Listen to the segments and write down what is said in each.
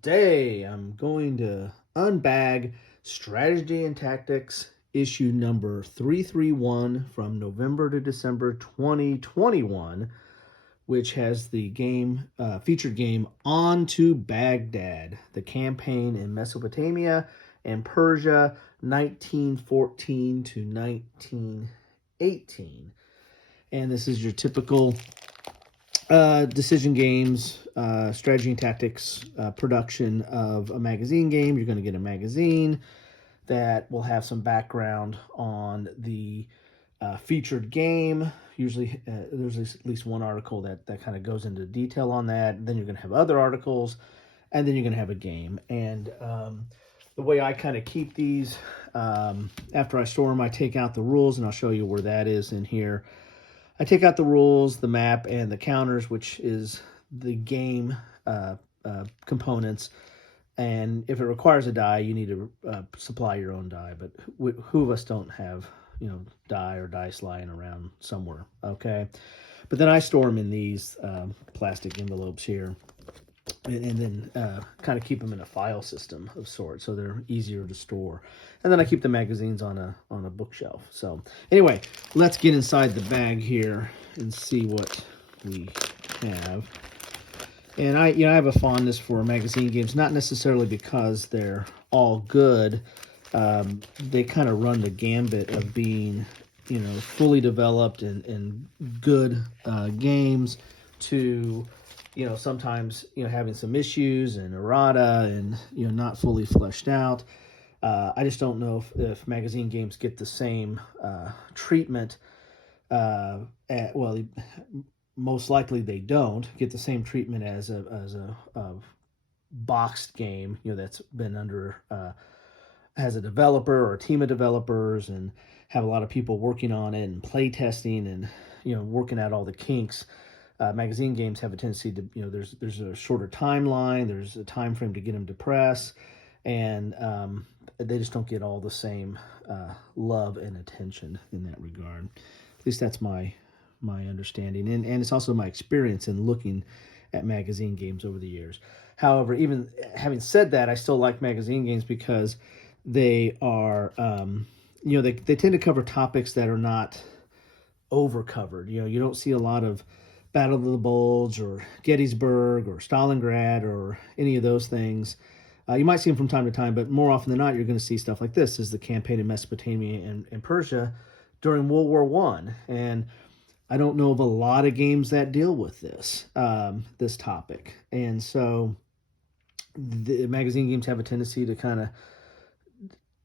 Today I'm going to unbag Strategy and Tactics issue number 331 from November to December 2021, which has the featured game On to Baghdad, the campaign in Mesopotamia and Persia, 1914 to 1918. And this is your typical decision games, strategy and tactics production of a magazine game. You're going to get a magazine that will have some background on the featured game. Usually there's at least one article that kind of goes into detail on that. Then you're going to have other articles, and then you're going to have a game. And the way I kind of keep these, after I store them, I take out the rules, and I'll show you where that is in here. I take out the rules, the map, and the counters, which is the game components. And if it requires a die, you need to supply your own die. But who of us don't have, die or dice lying around somewhere, okay? But then I store them in these plastic envelopes here, and then kind of keep them in a file system of sorts, so they're easier to store. And then I keep the magazines on a bookshelf. So anyway, let's get inside the bag here and see what we have. And I have a fondness for magazine games, not necessarily because they're all good. They kind of run the gambit of being, fully developed and good games to, sometimes, having some issues and errata and, not fully fleshed out. I just don't know if magazine games get the same treatment. Most likely they don't get the same treatment as a boxed game, that's been under has a developer or a team of developers and have a lot of people working on it and play testing and working out all the kinks. Magazine games have a tendency to, there's a shorter timeline, there's a time frame to get them to press, and they just don't get all the same love and attention in that regard. At least that's my understanding, and it's also my experience in looking at magazine games over the years. However, even having said that, I still like magazine games because they are, they tend to cover topics that are not over covered. You don't see a lot of Battle of the Bulge or Gettysburg or Stalingrad or any of those things. You might see them from time to time, but more often than not, you're going to see stuff like this: is the campaign in Mesopotamia and Persia during World War I. And I don't know of a lot of games that deal with this topic. And so the magazine games have a tendency to kind of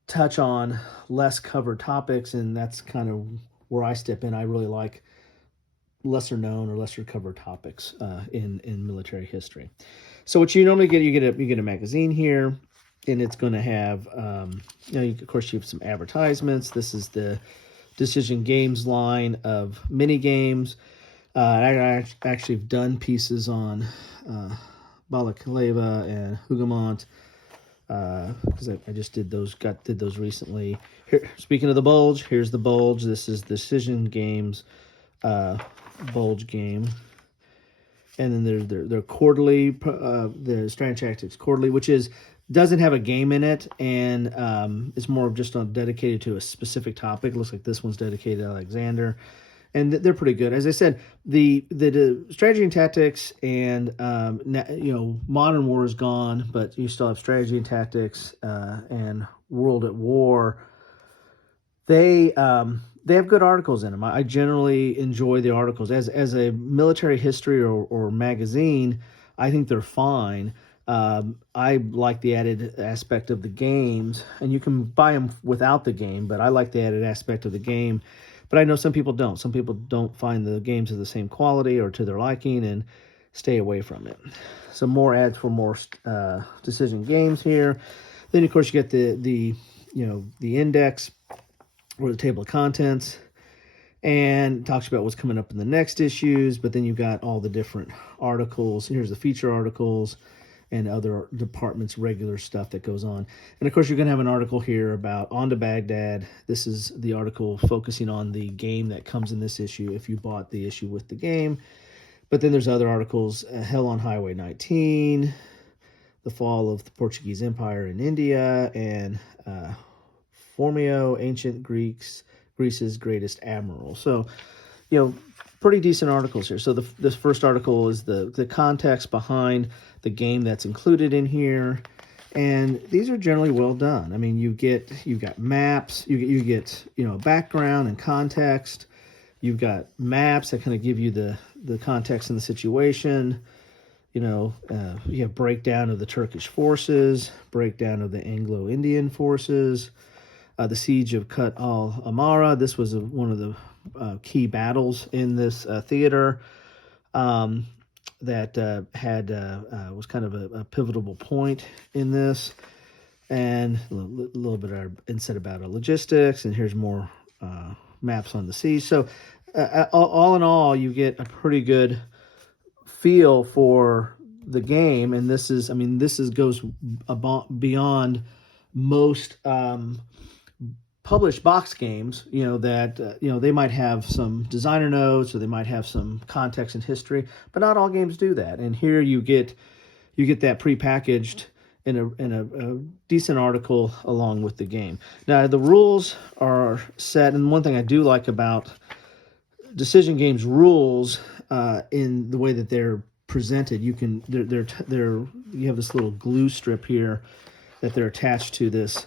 touch on less covered topics, and that's kind of where I step in. I really like lesser known or lesser covered topics in military history. So what you normally get, you get a magazine here, and it's going to have, of course, you have some advertisements. This is the Decision Games line of mini games. I actually have done pieces on Balaclava and Hougoumont because I just did those recently. Here, speaking of the Bulge, here's the Bulge. This is Decision Games Bulge game. And then their quarterly, the Strategy Tactics Quarterly, which doesn't have a game in it, and it's more of just dedicated to a specific topic. It looks like this one's dedicated to Alexander, and they're pretty good. As I said, the Strategy and Tactics and Modern War is gone, but you still have Strategy and Tactics and World at War. They have good articles in them. I generally enjoy the articles. As a military history or magazine, I think they're fine. I like the added aspect of the games, and you can buy them without the game, but I like the added aspect of the game. But I know some people don't. Some people don't find the games of the same quality or to their liking and stay away from it. Some more ads for more decision games here. Then, of course, you get the index or the table of contents, and talks about what's coming up in the next issues. But then you've got all the different articles. Here's the feature articles and other departments' regular stuff that goes on. And of course, you're going to have an article here about On to Baghdad. This is the article focusing on the game that comes in this issue if you bought the issue with the game. But then there's other articles, Hell on Highway 19, the fall of the Portuguese Empire in India, and Phormio, ancient Greece's greatest admiral. So, pretty decent articles here. So this first article is the context behind the game that's included in here, and these are generally well done. I mean, you've got maps, you get background and context. You've got maps that kind of give you the context and the situation. You have breakdown of the Turkish forces, breakdown of the Anglo-Indian forces, the siege of Kut al-Amara. This was one of the key battles in this theater that was kind of a pivotal point in this, and a little bit of insight about logistics. And here's more maps on the sea. So all in all, you get a pretty good feel for the game, and this goes beyond most published box games, that they might have some designer notes, or they might have some context and history, but not all games do that. And here you get that prepackaged in a decent article along with the game. Now the rules are set, and one thing I do like about Decision Games rules, in the way that they're presented, you have this little glue strip here that they're attached to this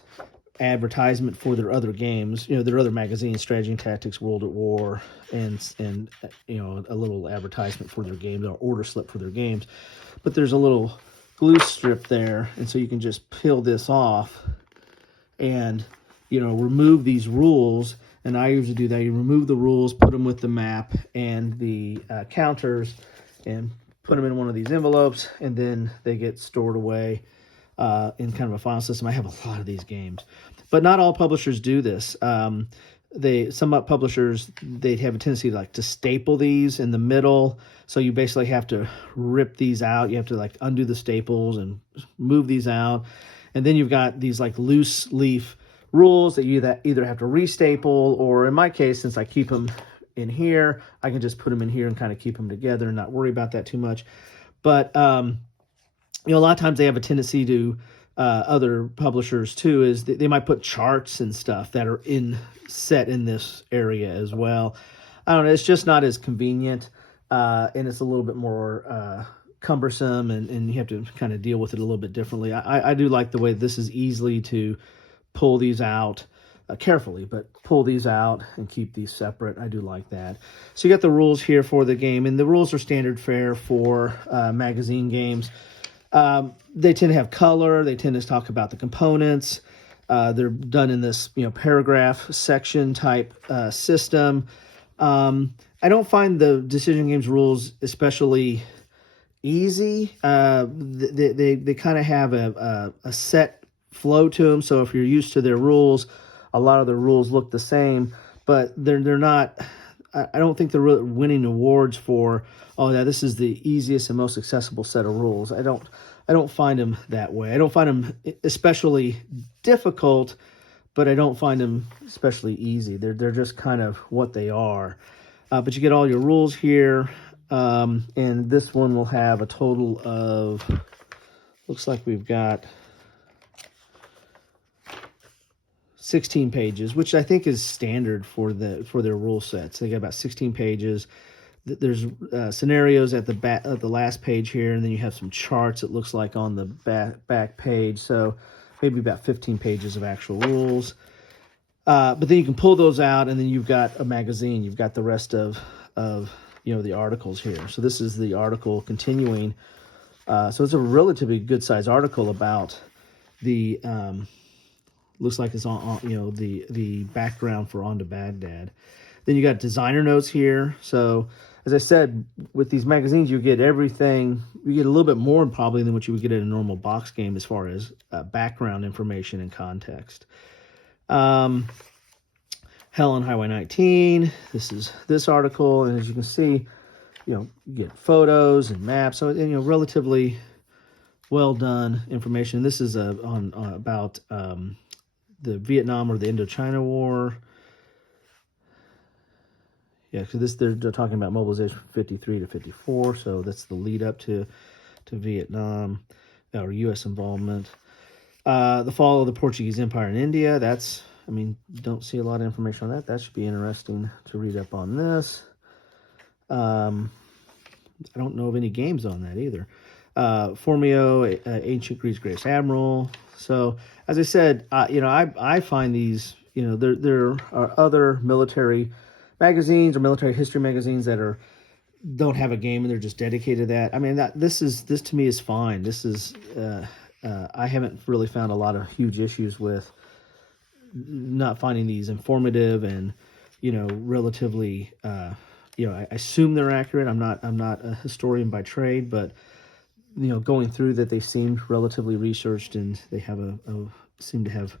advertisement for their other games. Their other magazines, Strategy and Tactics, World at War, and a little advertisement for their games, or order slip for their games. But there's a little glue strip there, and so you can just peel this off and remove these rules. And I usually do that. You remove the rules, put them with the map and the counters, and put them in one of these envelopes, and then they get stored away in kind of a file system. I have a lot of these games, but not all publishers do this. Some publishers, they have a tendency to staple these in the middle. So you basically have to rip these out. You have to undo the staples and move these out. And then you've got these loose leaf rules that you either have to restaple, or in my case, since I keep them in here, I can just put them in here and kind of keep them together and not worry about that too much. But a lot of times they have a tendency to, other publishers too, is they might put charts and stuff that are set in this area as well. I don't know, it's just not as convenient, and it's a little bit more cumbersome, and you have to kind of deal with it a little bit differently. I do like the way this is easily to pull these out carefully, but pull these out and keep these separate. I do like that. So you got the rules here for the game, and the rules are standard fare for magazine games. They tend to have color. They tend to talk about the components. They're done in this paragraph section type system. I don't find the Decision Games rules especially easy. They kind of have a set flow to them. So if you're used to their rules, a lot of the rules look the same, but they're not. I don't think they're really winning awards for, oh yeah, this is the easiest and most accessible set of rules. I don't find them that way. I don't find them especially difficult, but I don't find them especially easy. They're just kind of what they are. But you get all your rules here, and this one will have a total of, looks like we've got 16 pages, which I think is standard for their rule sets. They got about 16 pages. There's scenarios at the last page here, and then you have some charts, it looks like, on the back page. So maybe about 15 pages of actual rules. But then you can pull those out, and then you've got a magazine. You've got the rest of the articles here. So this is the article continuing. So it's a relatively good size article about the looks like it's on the background for On to Baghdad. Then you got designer notes here. So as I said, with these magazines, you get everything. You get a little bit more probably than what you would get in a normal box game as far as background information and context. Hell on Highway 19. This is this article, and as you can see, you get photos and maps. So relatively well done information. This is about the Vietnam or the Indochina War. Yeah, so they're talking about mobilization from 53 to 54, so that's the lead up to Vietnam. or U.S. involvement. The fall of the Portuguese Empire in India. Don't see a lot of information on that. That should be interesting to read up on this. I don't know of any games on that either. Formio, Ancient Greece Greatest Admiral. So, as I said, I find these, there are other military magazines or military history magazines that don't have a game and they're just dedicated to that. I mean, this to me is fine. This is, I haven't really found a lot of huge issues with not finding these informative and, relatively, I assume they're accurate. I'm not a historian by trade, but going through that, they seemed relatively researched and they have seem to have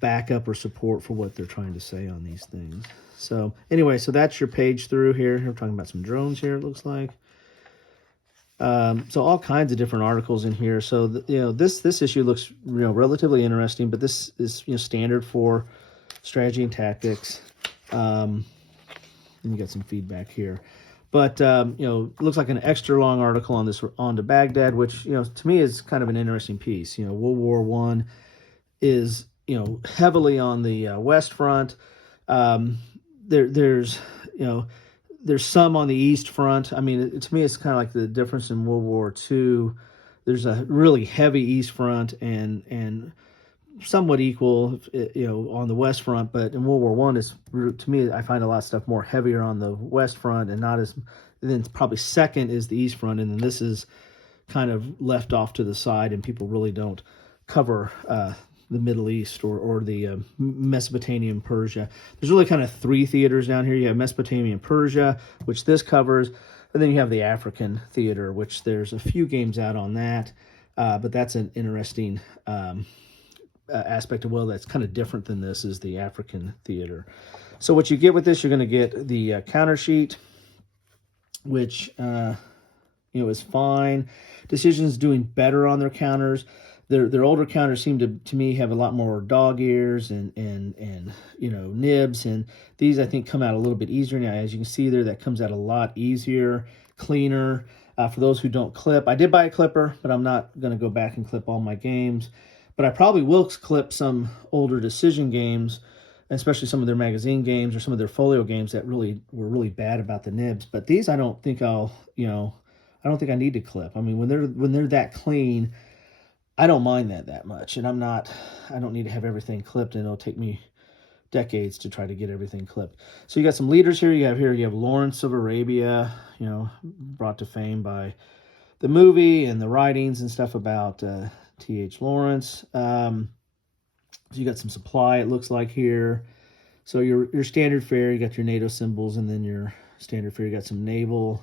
backup or support for what they're trying to say on these things. So anyway, so that's your page through here. We're talking about some drones here, it looks like. So all kinds of different articles in here. So this issue looks relatively interesting, but this is standard for strategy and tactics. And you got some feedback here. But, it looks like an extra long article on this on to Baghdad, which, to me is kind of an interesting piece. World War I is, heavily on the West Front. There's some on the East Front. I mean, to me, it's kind of like the difference in World War II. There's a really heavy East Front and somewhat equal, on the West Front, but in World War One, to me, I find a lot of stuff more heavier on the West Front and not as. And then probably second is the East Front, and then this is kind of left off to the side, and people really don't cover the Middle East or the Mesopotamia and Persia. There's really kind of three theaters down here. You have Mesopotamia and Persia, which this covers, and then you have the African theater, which there's a few games out on that, but that's an interesting. Aspect of that's kind of different than this is the African theater. So what you get with this, you're going to get the counter sheet, which is fine. Decision's doing better on their counters. Their older counters seem to me have a lot more dog ears and nibs, and these I think come out a little bit easier now. As you can see there, that comes out a lot easier, cleaner. For those who don't clip, I did buy a clipper, but I'm not going to go back and clip all my games. But I probably will clip some older Decision games, especially some of their magazine games or some of their folio games that were really bad about the nibs. But these, I don't think I don't think I need to clip. I mean, when they're that clean, I don't mind that much. And I don't need to have everything clipped, and it'll take me decades to try to get everything clipped. So you got some leaders here. You have Lawrence of Arabia, brought to fame by the movie and the writings and stuff about T.H. Lawrence. So you got some supply, it looks like here. So your standard fare, you got your NATO symbols, and then your standard fare, you got some naval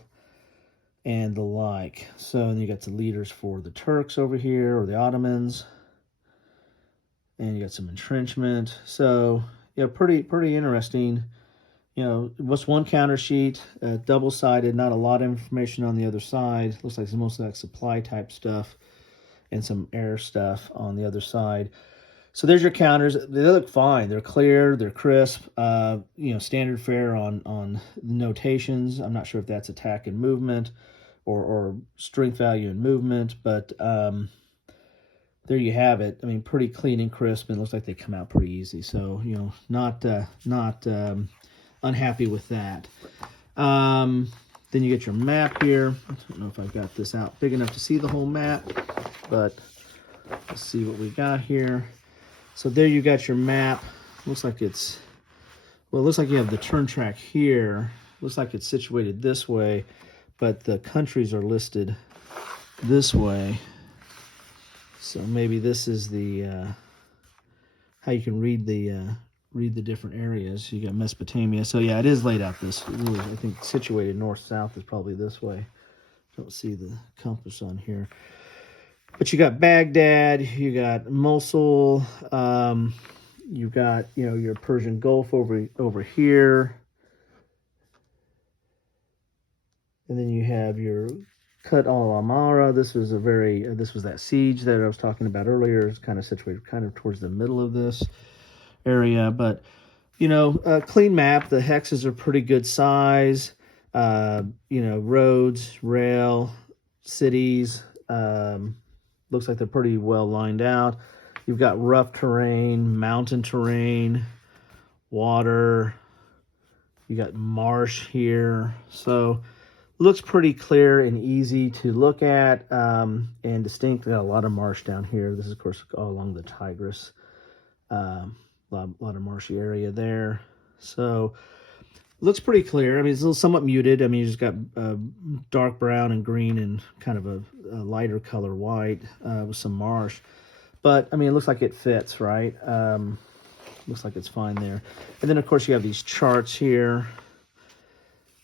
and the like. So and you got the leaders for the Turks over here, or the Ottomans. And you got some entrenchment. So, pretty interesting. What's one counter sheet, double-sided, not a lot of information on the other side. Looks like it's mostly like supply type stuff and some air stuff on the other side. So there's your counters. They look fine. They're clear. They're crisp. Standard fare on notations. I'm not sure if that's attack and movement or strength value and movement, but there you have it. I mean, pretty clean and crisp, and it looks like they come out pretty easy. So, not unhappy with that. Then you get your map here. I don't know if I've got this out big enough to see the whole map, but let's see what we got here. So there you got your map. Looks like it looks like you have the turn track here. Looks like it's situated this way, but the countries are listed this way. So maybe this is the how you can read the different areas. You got Mesopotamia. So yeah, it is laid out this. I think situated north-south is probably this way. Don't see the compass on here. But you got Baghdad, you got Mosul, you got your Persian Gulf over here, and then you have your Kut al-Amara. This was that siege that I was talking about earlier. It's kind of situated kind of towards the middle of this area, but a clean map. The hexes are pretty good size. Roads, rail, cities. looks like they're pretty well lined out. You've got rough terrain, mountain terrain, water. You got marsh here. So looks pretty clear and easy to look at, and distinct. Got a lot of marsh down here. This is, of course, all along the Tigris. A lot of marshy area there. So looks pretty clear. I mean, it's a little somewhat muted. I mean, you just got dark brown and green and kind of a lighter color white with some marsh. But, I mean, it looks like it fits, right? Looks like it's fine there. And then, of course, you have these charts here.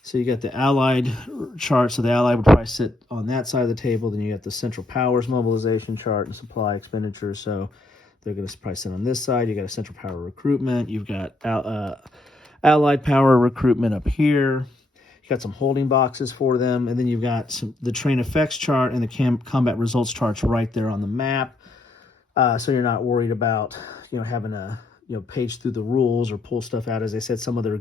So you got the Allied chart. So the Allied would probably sit on that side of the table. Then you got the Central Powers mobilization chart and supply expenditure. So they're going to probably sit on this side. You got a Central Power recruitment. You've got Allied power recruitment up here. You got some holding boxes for them. And then you've got the train effects chart and the combat results charts right there on the map. So you're not worried about, having to, page through the rules or pull stuff out. As I said, some of their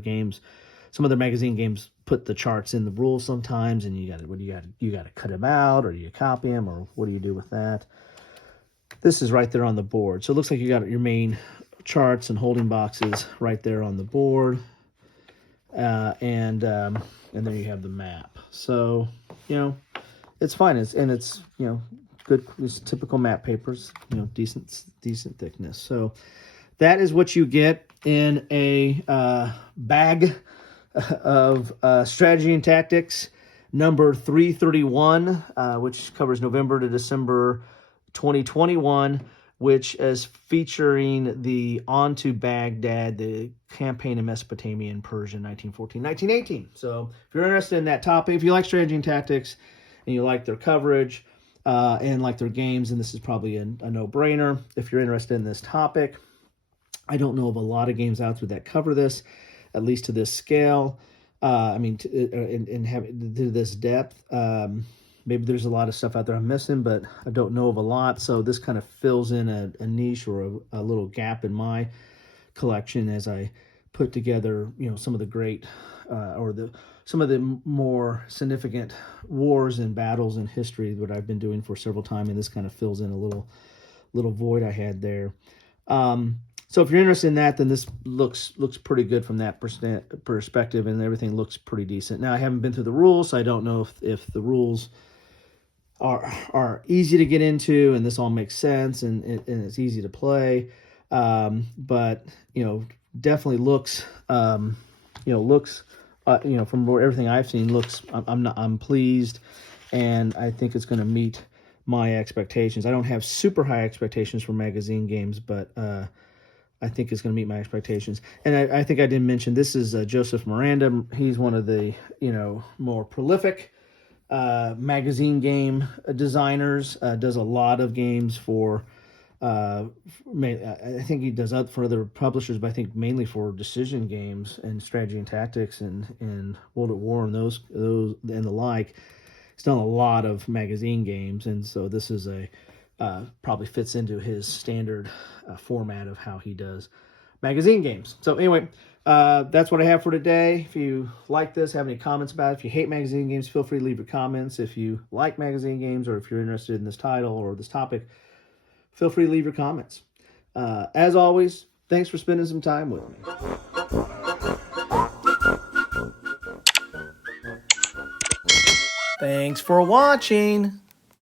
magazine games put the charts in the rules sometimes, and you got to cut them out, or you copy them, or what do you do with that? This is right there on the board. So it looks like you got your main charts and holding boxes right there on the board, and then you have the map. So it's fine. It's good. It's typical map papers. Decent thickness. So that is what you get in a bag of strategy and tactics number 331, which covers November to December 2021, which is featuring the On to Baghdad, the campaign in Mesopotamia and Persia, 1914-1918. So if you're interested in that topic, if you like strategy and tactics and you like their coverage and like their games, then this is probably a no-brainer. If you're interested in this topic, I don't know of a lot of games out there that cover this, at least to this scale. To this depth. Maybe there's a lot of stuff out there I'm missing, but I don't know of a lot. So this kind of fills in a niche or a little gap in my collection as I put together, some of the great some of the more significant wars and battles in history that I've been doing for several times, and this kind of fills in a little void I had there. So if you're interested in that, then this looks pretty good from that perspective, and everything looks pretty decent. Now, I haven't been through the rules, so I don't know if the rules are easy to get into, and this all makes sense, and it's easy to play. But definitely looks from everything I've seen, I'm pleased, and I think it's going to meet my expectations. I don't have super high expectations for magazine games, but I think it's going to meet my expectations. And I think I didn't mention, this is Joseph Miranda. He's one of the, more prolific magazine game designers. Does a lot of games for, I think he does that for other publishers, but I think mainly for decision games and strategy and tactics and World at War and those and the like. He's done a lot of magazine games, and so this is probably fits into his standard format of how he does magazine games. So anyway, that's what I have for today. If you like this, have any comments about it, if you hate magazine games, feel free to leave your comments. If you like magazine games, or if you're interested in this title or this topic, feel free to leave your comments. As always, thanks for spending some time with me. Thanks for watching.